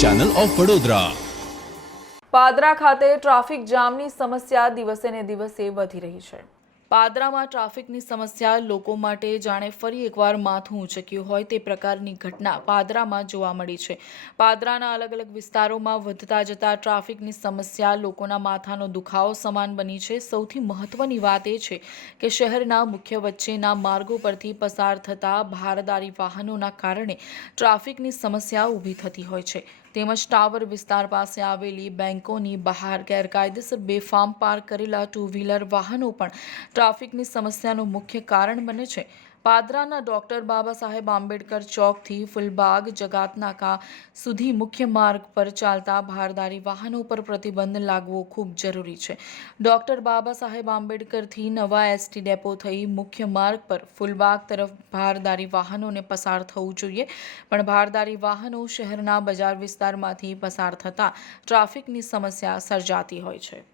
Channel of Vadodara. Padra ખાતે traffic જામની સમસ્યા દિવસે ને દિવસે વધી રહી છે। પાદરામાં ટ્રાફિકની સમસ્યા લોકો માટે જાણે ફરી એકવાર માથું ઊંચક્યું હોય તે પ્રકારની ઘટના પાદરામાં જોવા મળી છે। પાદરાના અલગ અલગ વિસ્તારોમાં વધતા જતા ટ્રાફિકની સમસ્યા લોકોના માથાનો દુખાવો સમાન બની છે। સૌથી મહત્વની વાત એ છે કે શહેરના મુખ્ય વચ્ચેના માર્ગો પરથી પસાર થતા ભારદારી વાહનોના કારણે ટ્રાફિકની સમસ્યા ઊભી થતી હોય છે। તેમજ ટાવર વિસ્તાર પાસે આવેલી બેંકોની બહાર ગેરકાયદેસર બેફામ પાર્ક કરેલા ટુ વ્હીલર વાહનો પણ ટ્રાફિકની સમસ્યાનું મુખ્ય કારણ બને છે। પાદરાના ડોક્ટર બાબા સાહેબ આંબેડકર ચોકથી ફૂલબાગ જગાતનાકા સુધી મુખ્ય માર્ગ પર ચાલતા ભારદારી વાહનો પર પ્રતિબંધ લાગવો ખૂબ જરૂરી છે। ડોક્ટર બાબા સાહેબ આંબેડકરથી નવા એસટી ડેપો થઈ મુખ્ય માર્ગ પર ફૂલબાગ તરફ ભારદારી વાહનોને પસાર થવું જોઈએ, પણ ભારદારી વાહનો શહેરના બજાર વિસ્તારમાંથી પસાર થતા ટ્રાફિકની સમસ્યા સર્જાતી હોય છે।